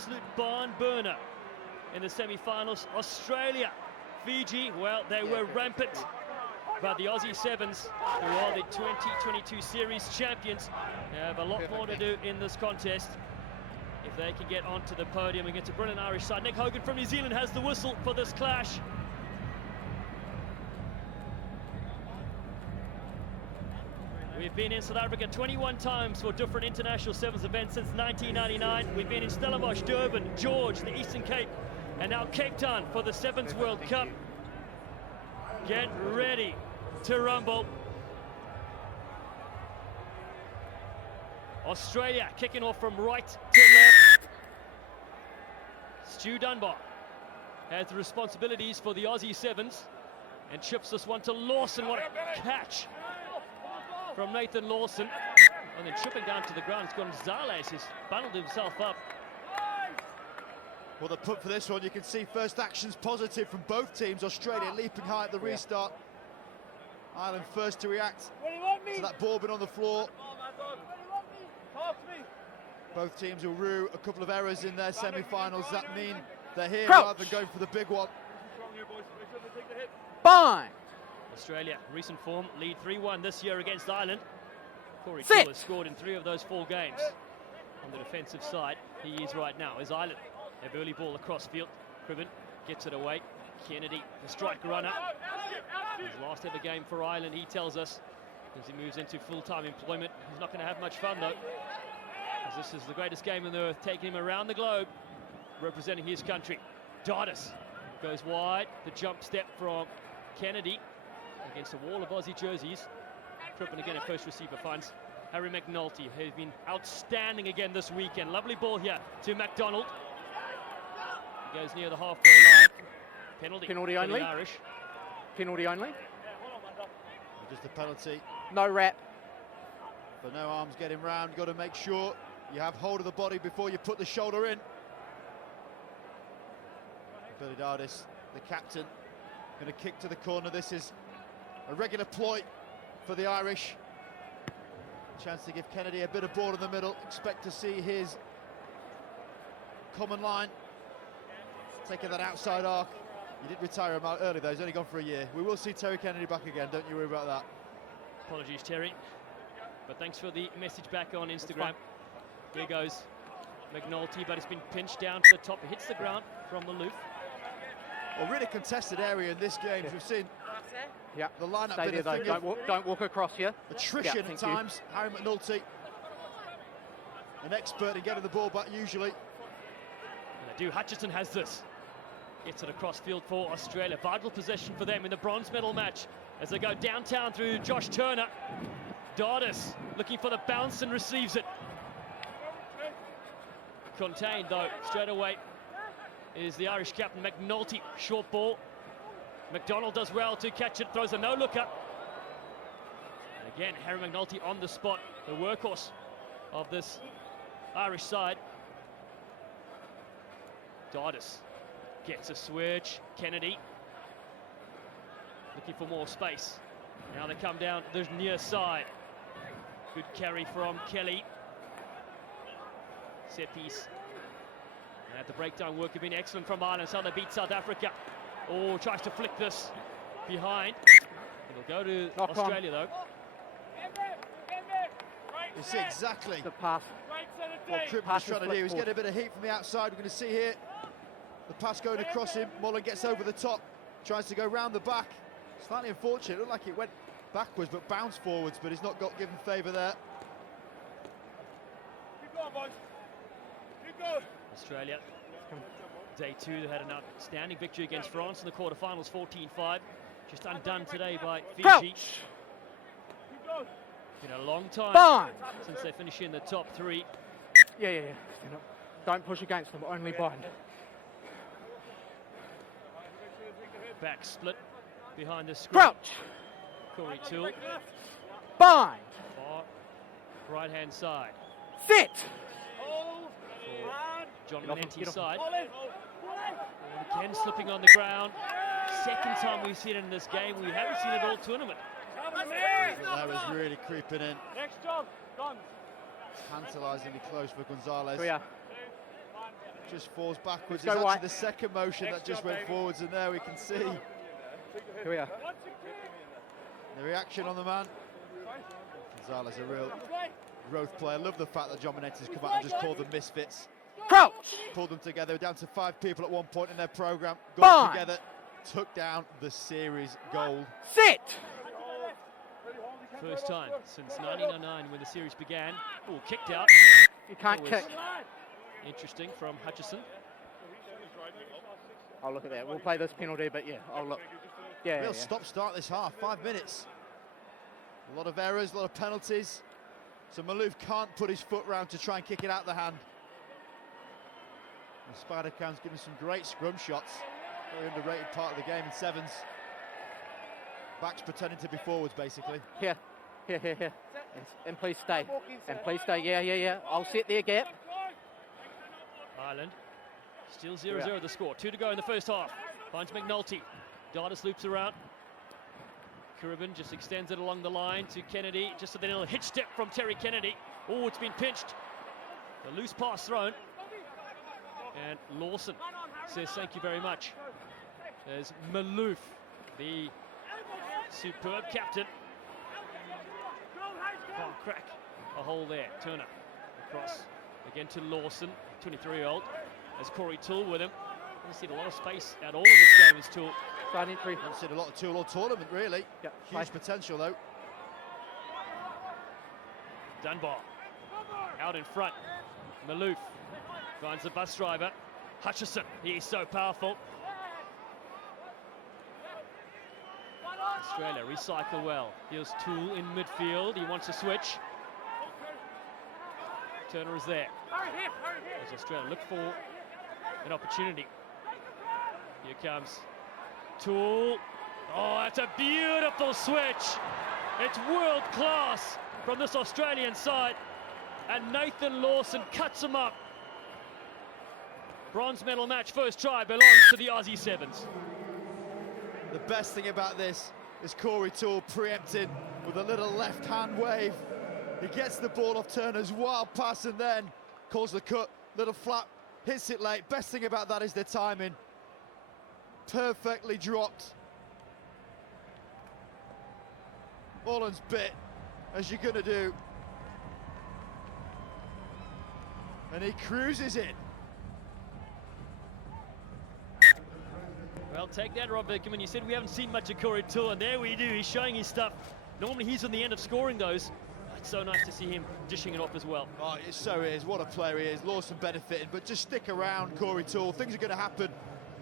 absolute barn burner in the semi-finals. Australia, Fiji, well, they were rampant. But the RWC7s, who are the 2022 series champions, have a lot more to do in this contest if they can get onto the podium against a brilliant Irish side. Nick Hogan from New Zealand has the whistle for this clash. We've been in South Africa 21 times for different international sevens events since 1999. We've been in Stellenbosch, Durban, George, the Eastern Cape, and now Cape Town for the Sevens World Cup. Get ready to rumble. Australia kicking off from right to left. Stu Dunbar has the responsibilities for the RWC7s and chips this one to Lawson. What a catch from Nathan Lawson. And then chipping down to the ground, it's Gonzalez who's bundled himself up. Well, the put for this one, you can see first actions positive from both teams. Australia leaping high at the restart. Ireland first to react to that ball being on the floor. Both teams will rue a couple of errors in their semi-finals. That mean they're here rather than going for the big one. Fine. Australia, recent form, lead 3-1 this year against Ireland. Corey Toole has scored in 3 of those 4 games. On the defensive side, he is right now, is Ireland. Have early ball across field. Cribbin gets it away. Kennedy, the strike runner. His last ever game for Ireland, he tells us, as he moves into full-time employment. He's not going to have much fun, though, as this is the greatest game on the earth, taking him around the globe, representing his country. Dardis goes wide. The jump step from Kennedy against a wall of Aussie jerseys. Cribbin again at first receiver funds. Harry McNulty has been outstanding again this weekend. Lovely ball here to MacDonald. He goes near the halfway line. Penalty only. Irish. Penalty only. Just a penalty. No wrap. But no arms getting round. Got to make sure you have hold of the body before you put the shoulder in. Billy Dardis, the captain, going to kick to the corner. This is a regular ploy for the Irish. Chance to give Kennedy a bit of ball in the middle. Expect to see his common line taking that outside arc. You did retire him out early though, he's only gone for a year. We will see Terry Kennedy back again, don't you worry about that. Apologies, Terry. But thanks for the message back on Instagram. Here goes McNulty, but it's been pinched down to the top. It hits the ground from the loop. A really contested area in this game. We've seen the lineup Stay bit there, of though. Don't walk across here. attrition at times. Harry McNulty, an expert in getting the ball back usually. And Hutchison has this. Gets it across field for Australia. Vital possession for them in the bronze medal match as they go downtown through Josh Turner. Dardis looking for the bounce and receives it. Contained though straight away is the Irish captain McNulty. Short ball. McDonald does well to catch it, throws a no-looker. And again, Harry McNulty on the spot, the workhorse of this Irish side. Dardis gets a switch. Kennedy looking for more space. Now they come down the near side. Good carry from Kelly. Set piece. And the breakdown work have been excellent from Ireland. So they beat South Africa. Oh, tries to flick this behind. It'll go to Australia though. You see exactly the pass. What Cribbin was trying to do. He's getting a bit of heat from the outside. We're going to see here the pass going across him. Mullen gets over the top, tries to go round the back. Slightly unfortunate. It looked like it went backwards but bounced forwards, but he's not got given favour there. Keep going, boys. Keep going. Australia, day 2, they had an outstanding victory against France in the quarterfinals, 14-5. Just undone today by Fiji. Crouch. Been a long time since they finished in the top 3. Yeah. Stand up. Don't push against them, only bind. Back split behind the screen. Crouch. Corey Toole. Bind. Far right-hand side. Sit. John Manenti's side. And again slipping on the ground. Second time we've seen it in this game. We haven't seen it all tournament. That was really creeping in. Next job, done. Tantalisingly close for Gonzalez. Oh, yeah. just falls backwards. Let's It's go actually white. the second motion that just went forwards, and there we can see Here we are. the reaction on the man. Gonzalez, a real growth player. I love the fact that John Menetti's come out and just called them misfits. Crouch! Pulled them together, down to 5 people at one point in their programme. Fine. Got together, took down the series gold. Sit! First time since 1999 when the series began. Oh, kicked out. You can't That was kick. Interesting from Hutchison. Oh, look at that. We'll play this penalty, but yeah, oh, look. Yeah, Real yeah. stop-start this half, 5 minutes. A lot of errors, a lot of penalties. So Malouf can't put his foot round to try and kick it out the hand. And Spider Cam's giving some great scrum shots. Very underrated part of the game in sevens. Backs pretending to be forwards, basically. Here. Yes. And please stay. And please stay. Yeah. I'll set their gap. Ireland still 0-0 the score. 2 to go in the first half. Finds McNulty. Dardis loops around. Curriban just extends it along the line to Kennedy. Just a little hitch step from Terry Kennedy. Oh, it's been pinched. A loose pass thrown. And Lawson says thank you very much. There's Malouf, the superb captain. Can't crack a hole there. Turner across again to Lawson, 23-year-old. There's Corey Toole with him. Hasn't seen a lot of space at all in this game as Toole. Starting 3. Haven't seen a lot of Toole all tournament, really. Yeah, Huge play. potential, though. Dunbar out in front. Malouf finds the bus driver. Hutchison, he's so powerful. Australia recycle well. Here's Toole in midfield. He wants to switch. Turner is there. As Australia look for an opportunity. Here comes Toole. Oh, that's a beautiful switch. It's world class from this Australian side. And Nathan Lawson cuts him up. Bronze medal match, first try belongs to the Aussie Sevens. The best thing about this is Corey Toole preempting with a little left hand wave. He gets the ball off Turner's wild pass and then calls the cut, little flap, hits it late. Best thing about that is the timing. Perfectly dropped. Mullen's bit, as you're gonna do. And he cruises it. Well, take that, Rob Bickerman. You said we haven't seen much of Corey Toole, and there we do. He's showing his stuff. Normally he's on the end of scoring those. It's so nice to see him dishing it off as well. Oh, it so is. What a player he is. Lawson benefiting, but just stick around, Corey Toole. Things are going to happen.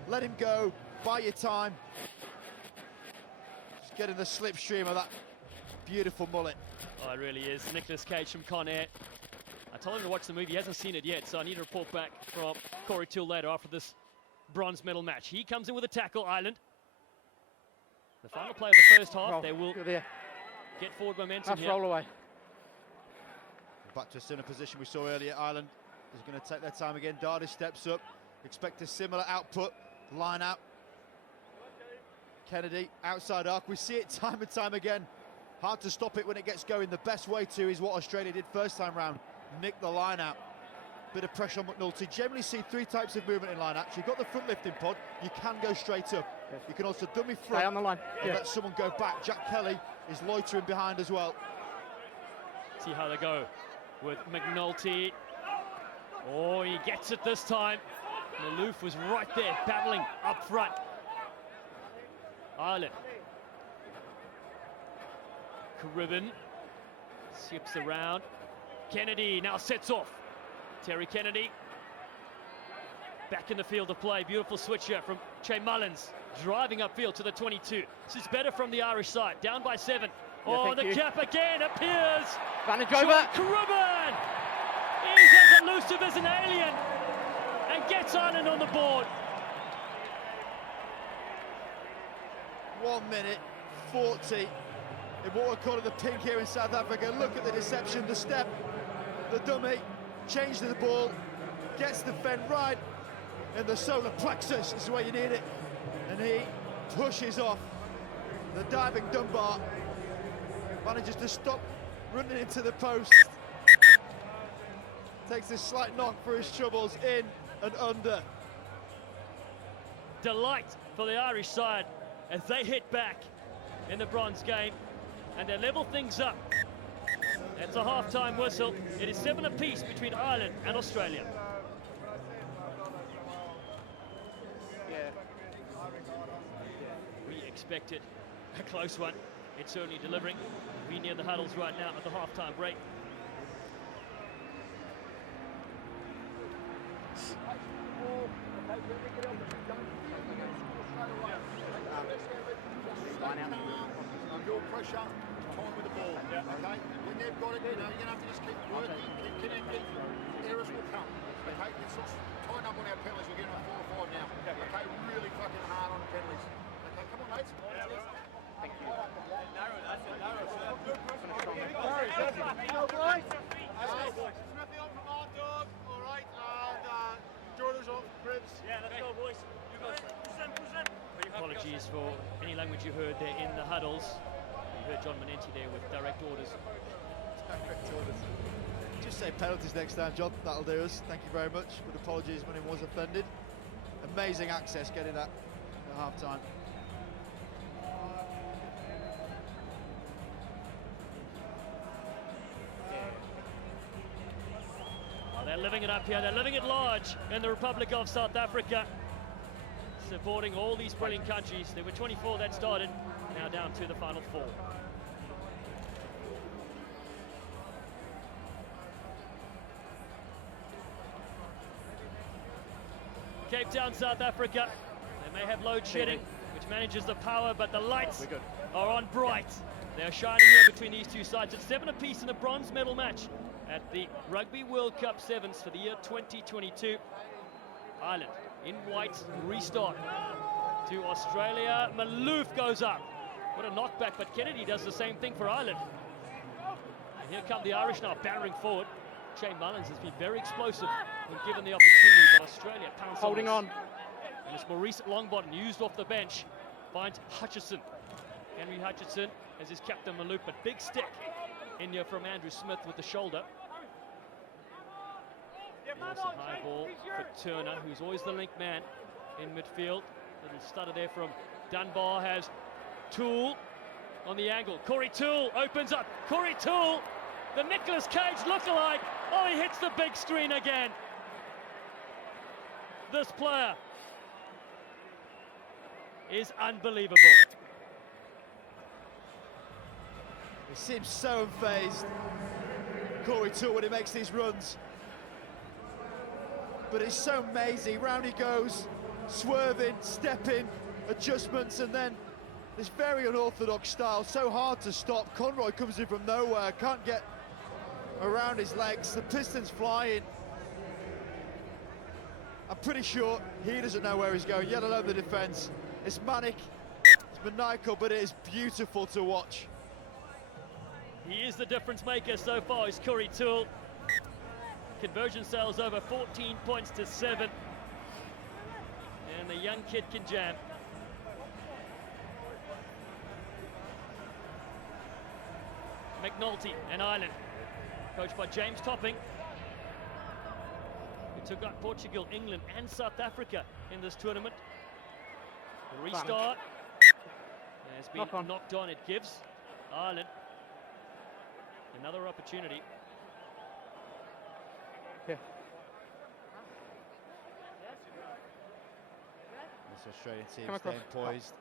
Let him go. Buy your time. Just get in the slipstream of that beautiful mullet. Oh, it really is. Nicholas Cage from Con Air. I told him to watch the movie. He hasn't seen it yet, so I need a report back from Corey Toole later after this bronze medal match. He comes in with a tackle, Ireland. The final play of the first half. Roll. They will There. get forward momentum Nice here. roll away. Back to a similar position we saw earlier. Ireland is going to take their time again. Dardis steps up. Expect a similar output. Line out. Kennedy, outside arc. We see it time and time again. Hard to stop it when it gets going. The best way to is what Australia did first time round. Nick the line out. Bit of pressure on McNulty. Generally see 3 types of movement in line out. So you've got the front lifting pod. You can go straight up. Yes. You can also dummy front. Stay on the line. And Yeah. let someone go back. Jack Kelly is loitering behind as well. See how they go with McNulty. Oh, he gets it this time. Malouf was right there, battling up front. Ireland. Caribbean skips around. Kennedy now sets off. Terry Kennedy back in the field of play. Beautiful switch here from Che Mullins, driving upfield to the 22. This is better from the Irish side, down by 7. Oh, the cap again appears. Advantage over. Caribbean is as elusive as an alien and gets Ireland on the board. 1 minute 40 in what we're calling the pink here in South Africa. Look at the deception, the step, the dummy, change the ball, gets the fen right in the solar plexus, this is where you need it, and he pushes off the diving Dunbar, manages to stop running into the post, takes a slight knock for his troubles in and under. Delight for the Irish side as they hit back in the bronze game and they level things up. That's a half-time whistle. It is 7 apiece between Ireland and Australia. We expected a close one. It's certainly delivering. We're near the huddles right now at the half-time break. Your pressure, time with the ball. Okay? When they've got it, you're going to have to just keep working, keep connecting. Errors will come. Okay? Let's just tighten up on our penalties. We're getting a 4 or 5 now. Okay? Really fucking hard on penalties. Okay, come on, mates. Thank you. Narrow, that's it, narrow. Smithy on from our dog. All right. And Jordan's on from Cribs. Yeah, let's go, boys. You go. Present. Apologies for any language you heard there in the huddles. You heard John Manenti there with direct orders. Direct orders. Just say penalties next time, John. That'll do us. Thank you very much. With apologies when anyone was offended. Amazing access getting that at half time. Well, they're living it up here. They're living it large in the Republic of South Africa. Supporting all these brilliant countries. There were 24 that started, now down to the final 4. Cape Town, South Africa. They may have load shedding, which manages the power, but the lights are on bright. They're shining here between these two sides. It's 7 apiece in a bronze medal match at the Rugby World Cup 7s for the year 2022. Ireland in white, restart to Australia. Maloof goes up. What a knockback, but Kennedy does the same thing for Ireland. And here come the Irish now, barreling forward. Shane Mullins has been very explosive when given the opportunity, but Australia pounds Holding on. And it's Maurice Longbottom used off the bench. Finds Hutchison. Henry Hutchison as his captain Maloof, but big stick in here from Andrew Smith with the shoulder. There's a high ball for Turner, who's always the link man in midfield. Little stutter there from Dunbar. Has Toole on the angle. Corey Toole opens up. Corey Toole, the Nicolas Cage lookalike. Oh, he hits the big screen again. This player is unbelievable. He seems so unfazed, Corey Toole, when he makes these runs. But it's so mazy. Round he goes, swerving, stepping, adjustments, and then this very unorthodox style. So hard to stop. Conroy comes in from nowhere, can't get around his legs. The piston's flying. I'm pretty sure he doesn't know where he's going, yet alone the defence. It's manic, it's maniacal, but it is beautiful to watch. He is the difference maker so far, is Corey Toole. Conversion sales over 14 points to 7. And the young kid can jam. McNulty and Ireland, coached by James Topping, who took out Portugal, England and South Africa in this tournament. The restart has been knocked on. It gives Ireland another opportunity. Yeah. This Australian team Come staying across. poised.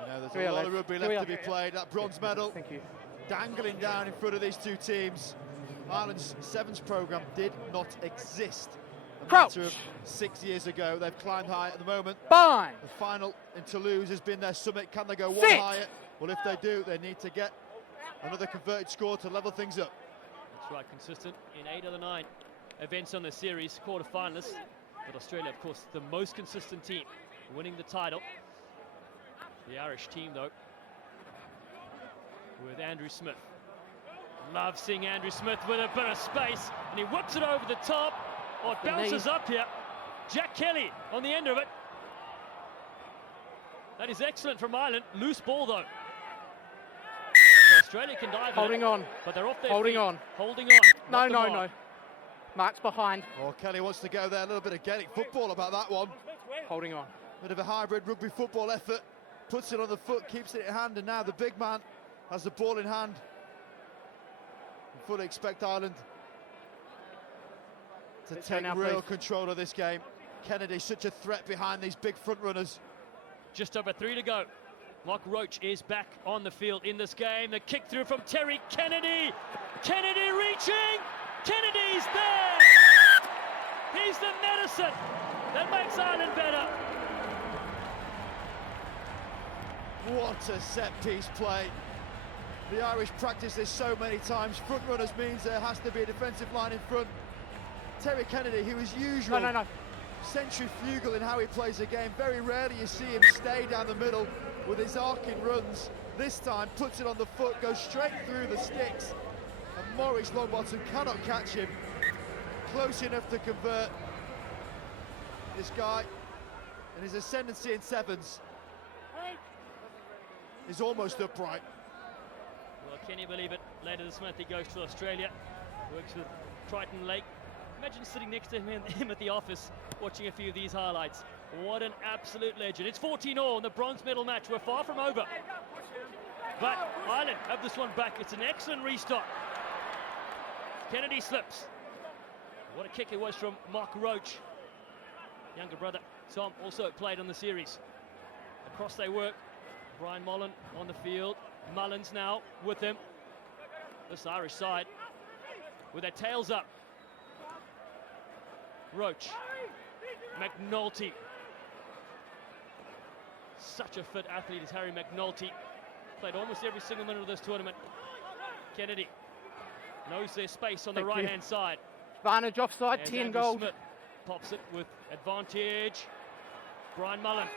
I know there's a lot of rugby left to be played. That bronze medal Thank you. dangling down in front of these two teams. Ireland's Sevens programme did not exist a matter of 6 years ago. They've climbed high at the moment. Fine. The final in Toulouse has been their summit. Can they go one Sit. higher? Well, if they do, they need to get another converted score to level things up. That's right, consistent in 8 of the 9 events on the series, quarter-finalists. But Australia, of course, the most consistent team, winning the title. The Irish team, though, with Andrew Smith. Love seeing Andrew Smith with a bit of space, and he whips it over the top. Oh, it bounces up here. Jack Kelly on the end of it. That is excellent from Ireland. Loose ball, though. So Australia can dive Holding on. but they're off their Holding feet. on. Holding on. No, Not the no, mark. no. Mark's behind. Oh, Kelly wants to go there. A little bit of Gaelic football about that one. Holding on. Bit of a hybrid rugby football effort. Puts it on the foot, keeps it in hand, and now the big man has the ball in hand. I fully expect Ireland to take real control of this game. Kennedy, such a threat behind these big front runners. Just over 3 to go. Mark Roach is back on the field in this game. The kick through from Terry Kennedy. Kennedy reaching. Kennedy's there. He's the medicine that makes Ireland better. What a set-piece play. The Irish practice this so many times. Front runners means there has to be a defensive line in front. Terry Kennedy, who is usual centrifugal in how he plays the game. Very rarely you see him stay down the middle with his arcing runs. This time puts it on the foot, goes straight through the sticks, and Maurice Longbottom cannot catch him. Close enough to convert. This guy, and his ascendancy in sevens, is almost upright. Well, can you believe it? Later this month he goes to Australia, works with Triton Lake. Imagine sitting next to him at the office watching a few of these highlights. What an absolute legend. It's 14-all in the bronze medal match. We're far from over. But Ireland have this one back. It's an excellent restart. Kennedy slips. What a kick it was from Mark Roach. Younger brother Tom also played on the series. Across they work. Brian Mullen on the field. Mullins now with them. This Irish side with their tails up. Roach. McNulty. Such a fit athlete is Harry McNulty. Played almost every single minute of this tournament. Kennedy knows their space on the right-hand side. Advantage offside, 10 goals. Smith pops it with advantage. Brian Mullen.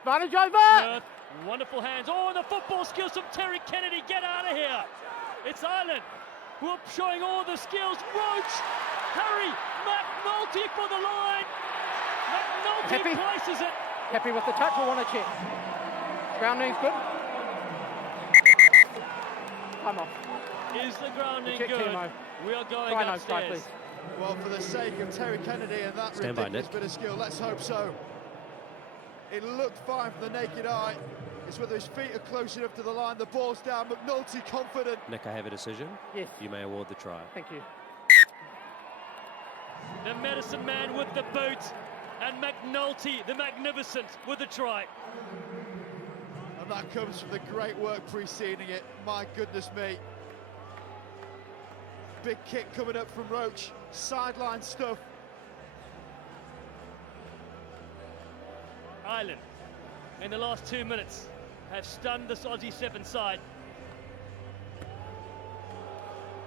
Advantage over! Smith, wonderful hands. Oh, and the football skills from Terry Kennedy. Get out of here. It's Ireland who are showing all the skills. Roach, Harry McNulty for the line. McNulty places it. Happy with the touch or want to check? Grounding's good. Time off. Is the grounding Check good? Timo. We are going Try upstairs. please. Well, for the sake of Terry Kennedy and that ridiculous bit of skill, let's hope so. It looked fine from the naked eye. It's whether his feet are close enough to the line. The ball's down. McNulty confident. Nick, I have a decision. Yes. You may award the try. Thank you. The medicine man with the boot, and McNulty, the magnificent, with the try. And that comes from the great work preceding it. My goodness me. Big kick coming up from Roach. Sideline stuff. Ireland, in the last 2 minutes, have stunned this Aussie 7 side.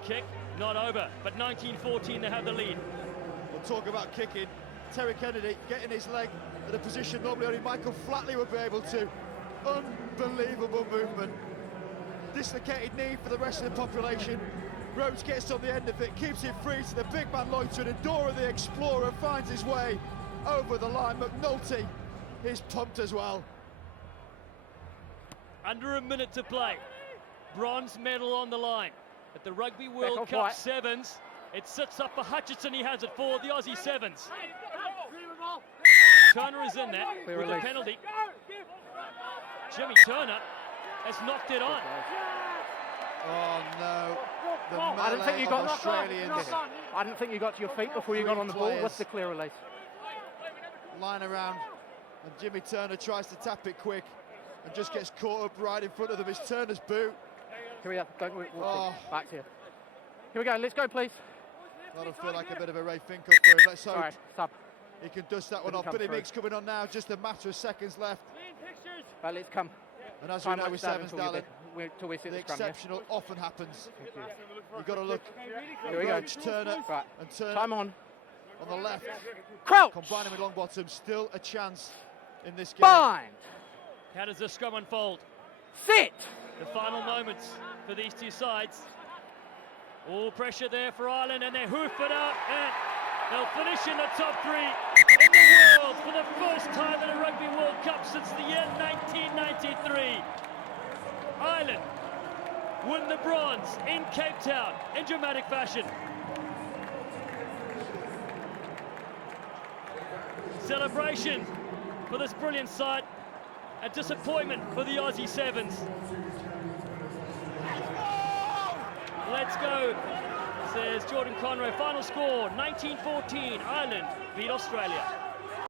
Kick, not over, but 19-14, they have the lead. We'll talk about kicking. Terry Kennedy getting his leg at a position normally only Michael Flatley would be able to. Unbelievable movement. Dislocated knee for the rest of the population. Rhodes gets on the end of it, keeps it free to the big man loitering, and Dora the Explorer finds his way over the line. McNulty is pumped as well. Under a minute to play. Bronze medal on the line. At the Rugby World Cup Sevens, it sits up for Hutchinson. He has it for the Aussie Sevens. Turner is in there with a penalty. Jimmy Turner has knocked it on. Oh no. I didn't think you got Australians. I didn't think you got to your feet before you got on the ball with the clear release. Line around, and Jimmy Turner tries to tap it quick and just gets caught up right in front of them. It's Turner's boot. Here we are. Don't walk back here. Here we go. Let's go, please. That'll feel like a bit of a Ray Finkel for him. Let's hope he can dust that one off. Billy Meeks coming on now. Just a matter of seconds left. Right, let's come. And as we know with Sevens, darling, the exceptional often happens. You've got to look. Here we go. Turner and Turner. Time on the left. Crouch. Combining with Longbottom, still a chance in this game. Bind. How does this scrum unfold? Sit. The final moments for these two sides. All pressure there for Ireland, and they hoof it out, and they'll finish in the top 3 in the world for the first time in a Rugby World Cup since the year 1993. Ireland win the bronze in Cape Town in dramatic fashion. Celebration for this brilliant side. A disappointment for the Aussie Sevens. Let's go, says Jordan Conroy. Final score, 19-14. Ireland beat Australia.